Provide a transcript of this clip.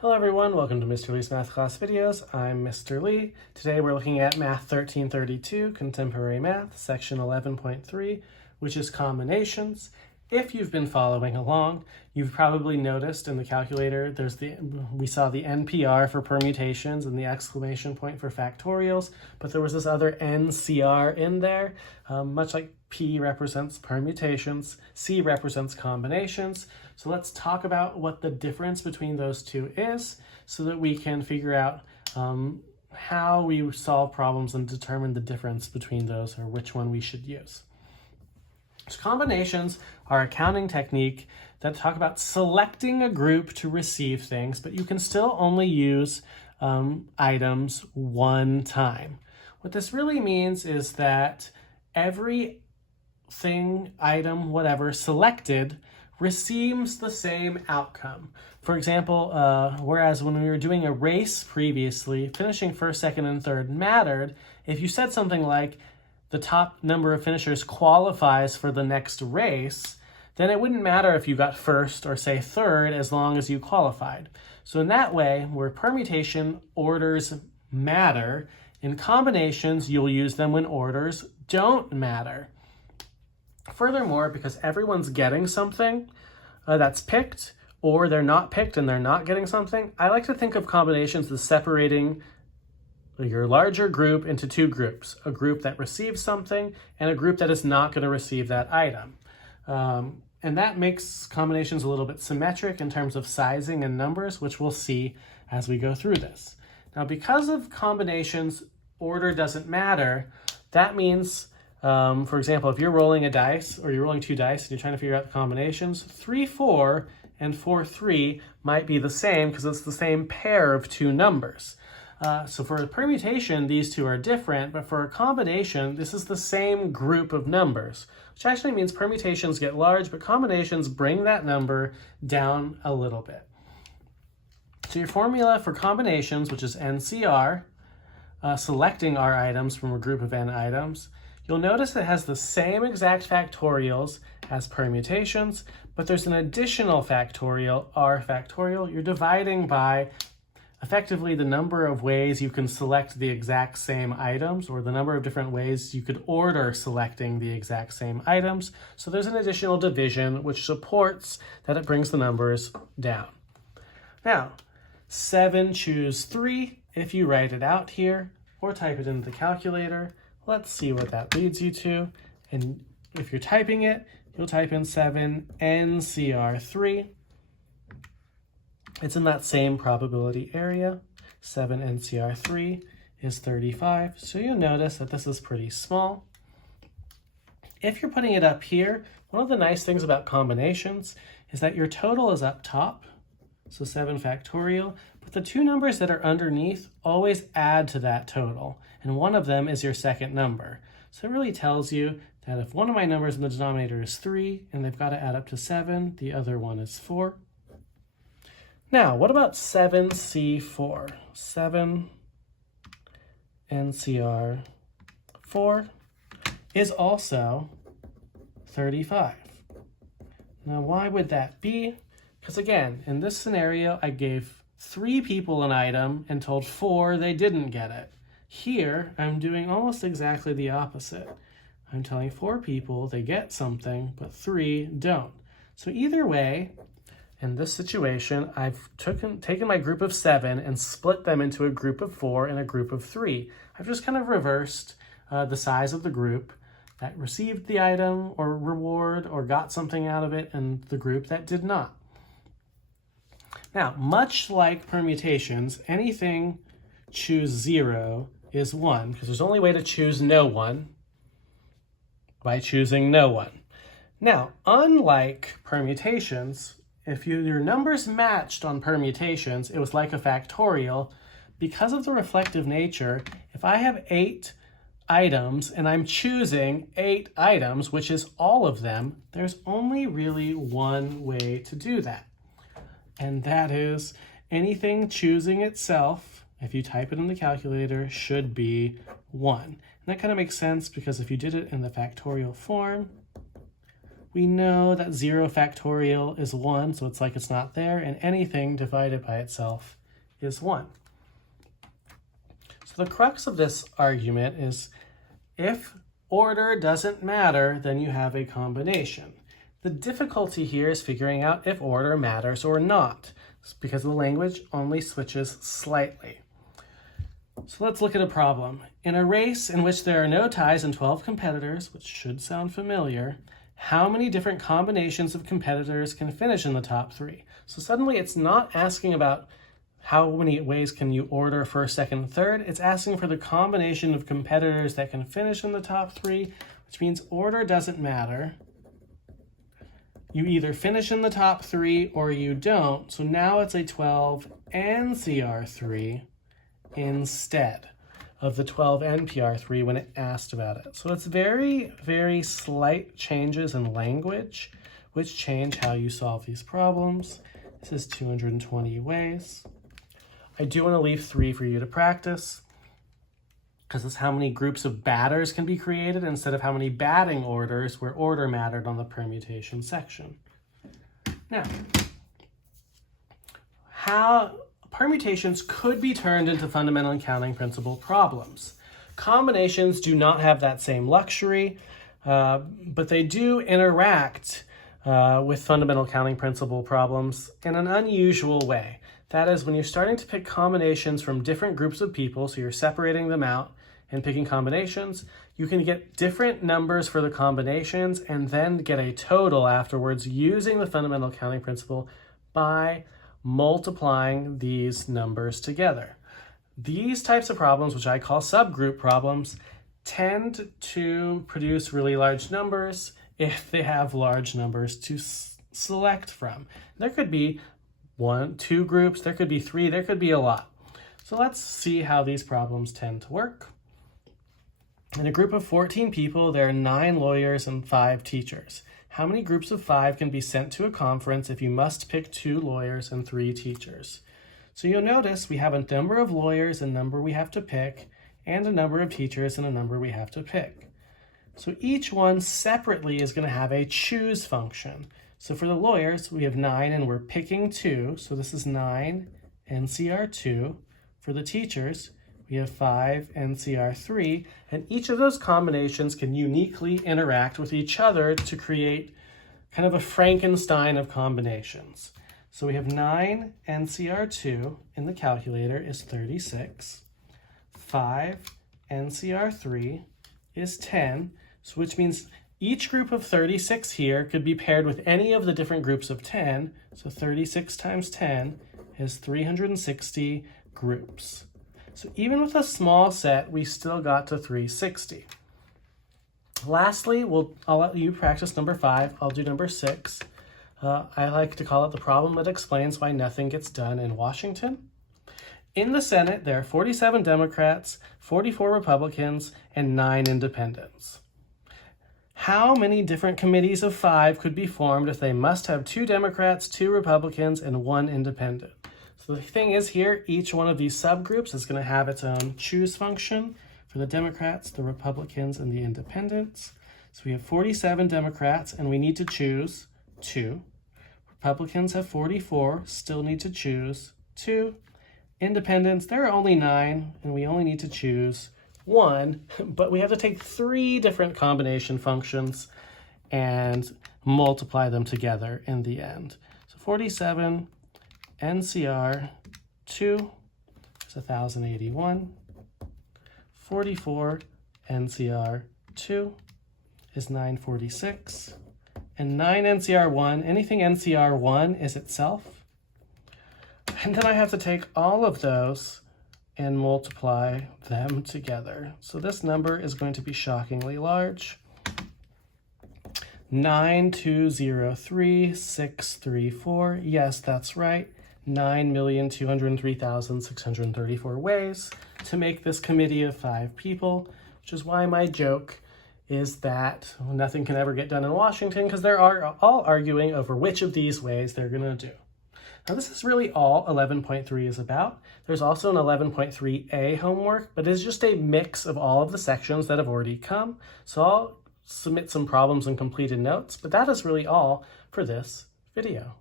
Hello everyone, welcome to Mr. Lee's Math Class Videos. I'm Mr. Lee. Today we're looking at Math 1332, Contemporary Math, Section 11.3, which is combinations. If you've been following along, you've probably noticed in the calculator we saw the NPR for permutations and the exclamation point for factorials, but there was this other NCR in there, much like P represents permutations, C represents combinations. So let's talk about what the difference between those two is so that we can figure out how we solve problems and determine the difference between those or which one we should use. So combinations are a counting technique that talk about selecting a group to receive things, but you can still only use items one time. What this really means is that every thing, item, whatever, selected receives the same outcome. For example, whereas when we were doing a race previously, finishing first, second, and third mattered, if you said something like, the top number of finishers qualifies for the next race, then it wouldn't matter if you got first or say third as long as you qualified. So in that way, where permutation orders matter, in combinations you'll use them when orders don't matter. Furthermore, because everyone's getting something that's picked, or they're not picked and they're not getting something, I like to think of combinations as separating your larger group into two groups, a group that receives something and a group that is not going to receive that item. And that makes combinations a little bit symmetric in terms of sizing and numbers, which we'll see as we go through this. Now, because of combinations, order doesn't matter. That means, for example, if you're rolling a dice or you're rolling two dice and you're trying to figure out the combinations, 3-4 and 4-3 might be the same because it's the same pair of two numbers. So for a permutation, these two are different, but for a combination, this is the same group of numbers, which actually means permutations get large, but combinations bring that number down a little bit. So your formula for combinations, which is NCR, selecting R items from a group of N items, you'll notice it has the same exact factorials as permutations, but there's an additional factorial, R factorial. You're dividing by effectively the number of ways you can select the exact same items, or the number of different ways you could order selecting the exact same items. So there's an additional division which supports that it brings the numbers down. Now, 7 choose 3 if you write it out here or type it into the calculator. Let's see what that leads you to. And if you're typing it, you'll type in 7 NCR3. It's in that same probability area. 7 NCR3 is 35. So you'll notice that this is pretty small. If you're putting it up here, one of the nice things about combinations is that your total is up top, so 7 factorial, but the two numbers that are underneath always add to that total, and one of them is your second number. So it really tells you that if one of my numbers in the denominator is 3 and they've got to add up to 7, the other one is 4. Now, what about 7C4? 7 NCR4 is also 35. Now, why would that be? Because again, in this scenario, I gave 3 people an item and told 4 they didn't get it. Here, I'm doing almost exactly the opposite. I'm telling 4 people they get something, but 3 don't. So either way, in this situation, I've taken my group of 7 and split them into a group of 4 and a group of 3. I've just kind of reversed the size of the group that received the item or reward or got something out of it and the group that did not. Now, much like permutations, anything choose 0 is 1, because there's only way to choose no one by choosing no one. Now, unlike permutations, if your numbers matched on permutations, it was like a factorial. Because of the reflective nature, if I have 8 items and I'm choosing 8 items, which is all of them, there's only really one way to do that. And that is anything choosing itself, if you type it in the calculator, should be 1. And that kind of makes sense because if you did it in the factorial form, We know that 0 factorial is 1, so it's like it's not there, and anything divided by itself is 1. So the crux of this argument is if order doesn't matter, then you have a combination. The difficulty here is figuring out if order matters or not, because the language only switches slightly. So let's look at a problem. In a race in which there are no ties and 12 competitors, which should sound familiar, how many different combinations of competitors can finish in the top 3? So suddenly it's not asking about how many ways can you order first, second, third. It's asking for the combination of competitors that can finish in the top 3, which means order doesn't matter. You either finish in the top 3 or you don't. So now it's a 12 NCR3 instead of the 12 NPR3 when it asked about it. So it's very, very slight changes in language which change how you solve these problems. This is 220 ways. I do want to leave 3 for you to practice, because it's how many groups of batters can be created instead of how many batting orders where order mattered on the permutation section. Now, how permutations could be turned into fundamental and counting principle problems. Combinations do not have that same luxury, but they do interact with fundamental counting principle problems in an unusual way. That is, when you're starting to pick combinations from different groups of people, so you're separating them out and picking combinations, you can get different numbers for the combinations and then get a total afterwards using the fundamental counting principle by multiplying these numbers together. These types of problems, which I call subgroup problems, tend to produce really large numbers if they have large numbers to select from. There could be 1, 2 groups, there could be 3, there could be a lot. So let's see how these problems tend to work. In a group of 14 people, there are 9 lawyers and 5 teachers. How many groups of 5 can be sent to a conference if you must pick 2 lawyers and 3 teachers? So you'll notice we have a number of lawyers, a number we have to pick, and a number of teachers and a number we have to pick. So each one separately is going to have a choose function. So for the lawyers, we have 9 and we're picking 2. So this is 9 NCR2. For the teachers, we have 5 NCR3. And each of those combinations can uniquely interact with each other to create kind of a Frankenstein of combinations. So we have 9 NCR2 in the calculator is 36. 5 NCR3 is 10, so which means each group of 36 here could be paired with any of the different groups of 10. So 36 times 10 is 360 groups. So even with a small set, we still got to 360. Lastly, I'll let you practice number 5. I'll do number 6. I like to call it the problem that explains why nothing gets done in Washington. In the Senate, there are 47 Democrats, 44 Republicans, and 9 independents. How many different committees of 5 could be formed if they must have 2 Democrats, 2 Republicans, and 1 independent? So the thing is here, each one of these subgroups is going to have its own choose function for the Democrats, the Republicans, and the independents. So we have 47 Democrats, and we need to choose 2. Republicans have 44, still need to choose 2. Independents, there are only 9, and we only need to choose 1, but we have to take 3 different combination functions and multiply them together in the end. So 47 NCR 2 is 1081. 44 NCR 2 is 946. And 9 NCR 1, anything NCR 1 is itself. And then I have to take all of those and multiply them together. So this number is going to be shockingly large. 9203634. Yes, that's right. 9,203,634 ways to make this committee of 5 people, which is why my joke is that nothing can ever get done in Washington because they're all arguing over which of these ways they're going to do. Now, this is really all 11.3 is about. There's also an 11.3a homework, but it's just a mix of all of the sections that have already come. So I'll submit some problems and completed notes, but that is really all for this video.